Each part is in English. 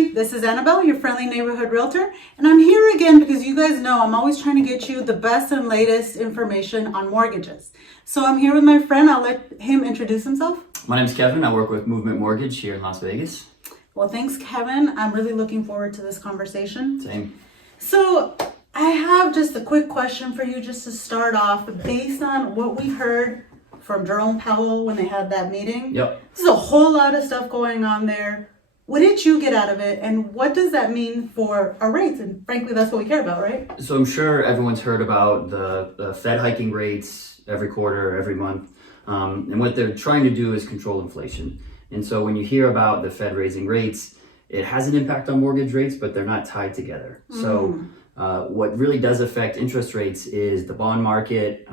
everybody. This is Anabel, your friendly neighborhood realtor, and I'm here again because you guys know I'm always trying to get you the best and latest information on mortgages. So I'm here with my friend. I'll let him introduce himself. My name's Kevin. I work with Movement Mortgage here in Las Vegas. Well, thanks, Kevin. I'm really looking forward to this conversation. Same. So I have just a quick question for you just to start off based on what we heard from Jerome Powell when they had that meeting. Yep. There's a whole lot of stuff going on there. What did you get out of it, and what does that mean for our rates? And frankly, that's what we care about, right? So I'm sure everyone's heard about the Fed hiking rates every quarter, every month. And what they're trying to do is control inflation. And so when you hear about the Fed raising rates, it has an impact on mortgage rates, but they're not tied together. So what really does affect interest rates is the bond market,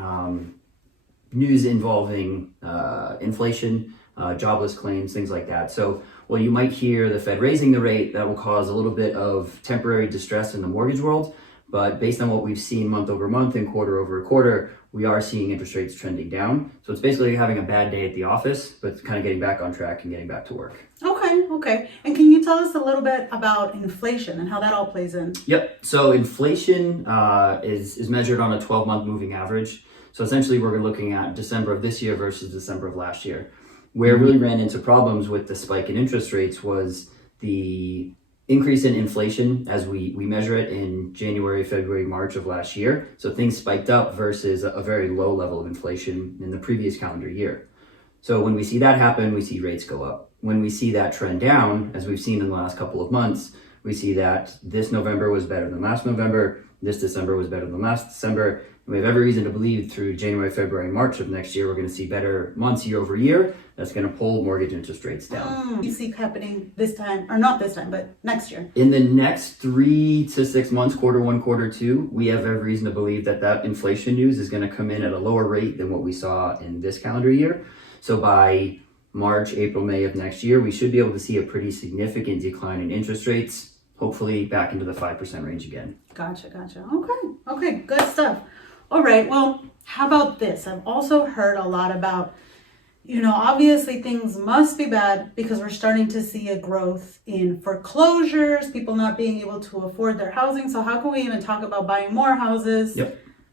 news involving inflation, jobless claims, things like that. So while you might hear the Fed raising the rate, that will cause a little bit of temporary distress in the mortgage world. But based on what we've seen month over month and quarter over quarter, we are seeing interest rates trending down. So it's basically having a bad day at the office, but kind of getting back on track and getting back to work. Okay. And can you tell us a little bit about inflation and how that all plays in? Yep. So inflation is measured on a 12-month moving average. So essentially, we're looking at December of this year versus December of last year. Where it really ran into problems with the spike in interest rates was the increase in inflation as we measure it in January, February, March of last year. So things spiked up versus a very low level of inflation in the previous calendar year. So when we see that happen, we see rates go up. When we see that trend down, as we've seen in the last couple of months, we see that this November was better than last November, this December was better than last December. And we have every reason to believe through January, February, March of next year, we're going to see better months year over year. That's going to pull mortgage interest rates down. You see happening this time, or not this time, but next year? In the next 3 to 6 months, quarter one, quarter two, we have every reason to believe that inflation news is going to come in at a lower rate than what we saw in this calendar year. So by March, April, May of next year, we should be able to see a pretty significant decline in interest rates, hopefully back into the 5% range again. Gotcha. Okay, good stuff. All right, well, how about this? I've also heard a lot about, obviously things must be bad because we're starting to see a growth in foreclosures, people not being able to afford their housing. So how can we even talk about buying more houses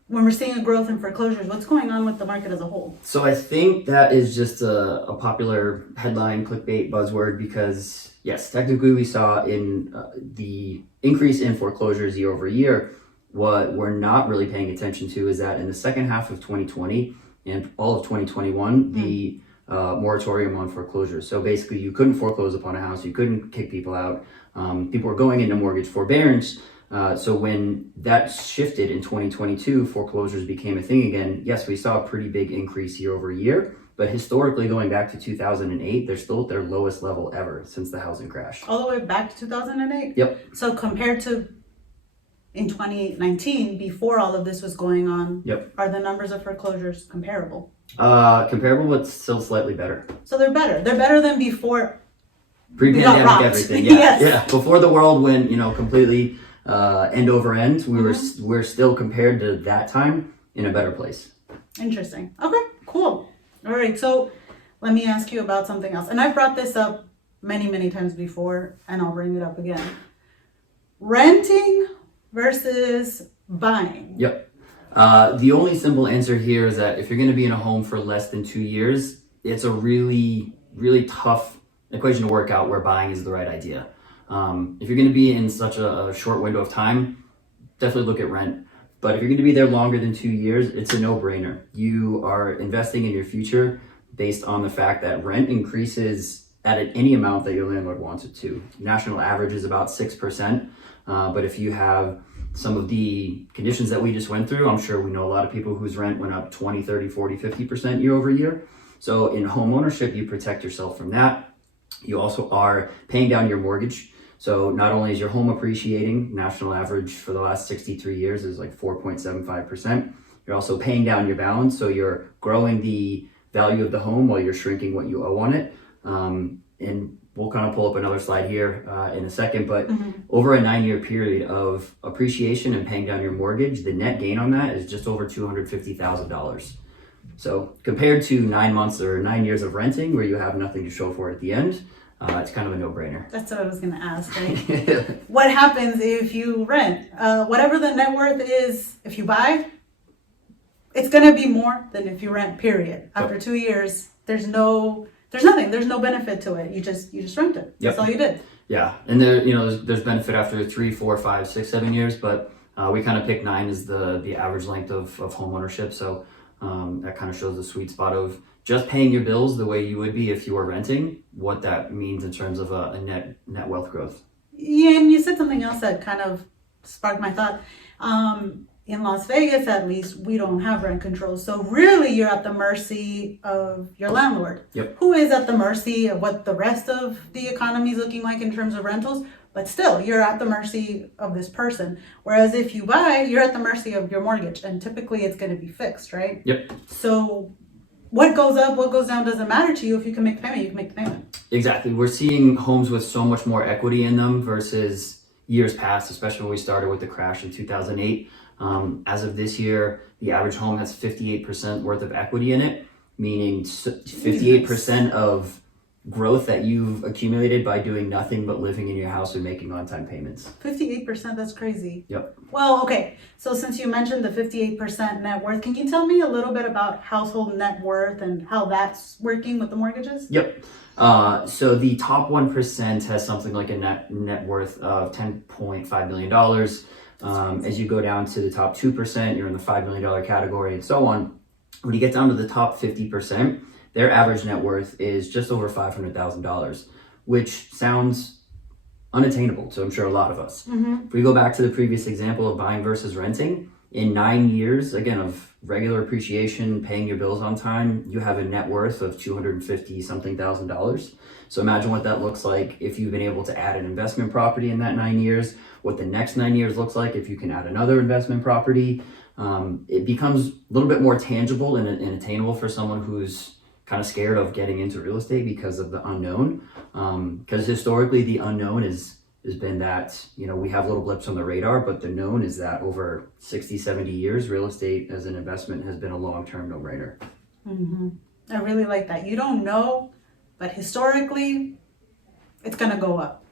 when we're seeing a growth in foreclosures? What's going on with the market as a whole? So I think that is just a popular headline, clickbait, buzzword, because yes, technically we saw in the increase in foreclosures year over year. What we're not really paying attention to is that in the second half of 2020 and all of 2021, the moratorium on foreclosures. So basically you couldn't foreclose upon a house, you couldn't kick people out. People were going into mortgage forbearance. So when that shifted in 2022, foreclosures became a thing again. Yes, we saw a pretty big increase year over year, but historically going back to 2008, they're still at their lowest level ever since the housing crash. All the way back to 2008? Yep. So compared to in 2019, before all of this was going on, are the numbers of foreclosures comparable? Comparable, but still slightly better. So they're better. They're better than before. Pre-pandemic, everything. Yeah. Before the world went, completely end over end, we're still compared to that time in a better place. Interesting. Okay, cool. All right, so let me ask you about something else. And I've brought this up many, many times before, and I'll bring it up again. Renting versus buying. Yep. The only simple answer here is that if you're going to be in a home for less than 2 years, it's a really, really tough equation to work out where buying is the right idea. If you're going to be in such a short window of time, definitely look at rent. But if you're going to be there longer than 2 years, it's a no-brainer. You are investing in your future based on the fact that rent increases at any amount that your landlord wants it to. National average is about 6%. But if you have some of the conditions that we just went through, I'm sure we know a lot of people whose rent went up 20, 30, 40, 50% year over year. So in home ownership, you protect yourself from that. You also are paying down your mortgage. So not only is your home appreciating, national average for the last 63 years is like 4.75%. You're also paying down your balance. So you're growing the value of the home while you're shrinking what you owe on it. And we'll kind of pull up another slide here in a second, but over a 9-year period of appreciation and paying down your mortgage, the net gain on that is just over $250,000. So compared to 9 months or 9 years of renting where you have nothing to show for at the end, it's kind of a no-brainer. That's what I was gonna ask, right? What happens if you rent? Whatever the net worth is, if you buy, it's gonna be more than if you rent, period. After 2 years, there's nothing, there's no benefit to it. You just rent it. That's all you did. Yeah, and there's benefit after 3, 4, 5, 6, 7 years, but we kind of pick 9 as the average length of home ownership. So that kind of shows the sweet spot of just paying your bills the way you would be if you were renting, what that means in terms of a net wealth growth. Yeah, and you said something else that kind of sparked my thought. In Las Vegas, at least, we don't have rent control. So really, you're at the mercy of your landlord, who is at the mercy of what the rest of the economy is looking like in terms of rentals. But still, you're at the mercy of this person. Whereas if you buy, you're at the mercy of your mortgage. And typically, it's going to be fixed, right? Yep. So what goes up, what goes down doesn't matter to you. If you can make the payment, you can make the payment. Exactly. We're seeing homes with so much more equity in them versus years past, especially when we started with the crash in 2008. As of this year, the average home has 58% worth of equity in it, meaning 58% of growth that you've accumulated by doing nothing but living in your house and making on-time payments. 58%, that's crazy. Yep. Well, okay. So since you mentioned the 58% net worth, can you tell me a little bit about household net worth and how that's working with the mortgages? Yep. So the top 1% has something like a net worth of $10.5 million. As you go down to the top 2%, you're in the $5 million category and so on. When you get down to the top 50%, their average net worth is just over $500,000, which sounds unattainable to, I'm sure, a lot of us. If we go back to the previous example of buying versus renting, in 9 years, again, of regular appreciation, paying your bills on time, you have a net worth of $250-something thousand. So imagine what that looks like if you've been able to add an investment property in that 9 years, what the next 9 years looks like if you can add another investment property. It becomes a little bit more tangible and attainable for someone who's kind of scared of getting into real estate because of the unknown. Because historically, the unknown has been that, we have little blips on the radar, but the known is that over 60, 70 years, real estate as an investment has been a long-term no-brainer. I really like that. You don't know, but historically, it's going to go up.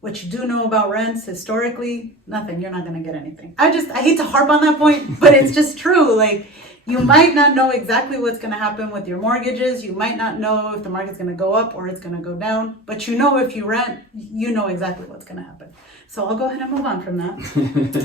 What you do know about rents, historically, nothing. You're not going to get anything. I hate to harp on that point, but it's just true. Like, you might not know exactly what's going to happen with your mortgages. You might not know if the market's going to go up or it's going to go down. But if you rent, you know exactly what's going to happen. So I'll go ahead and move on from that.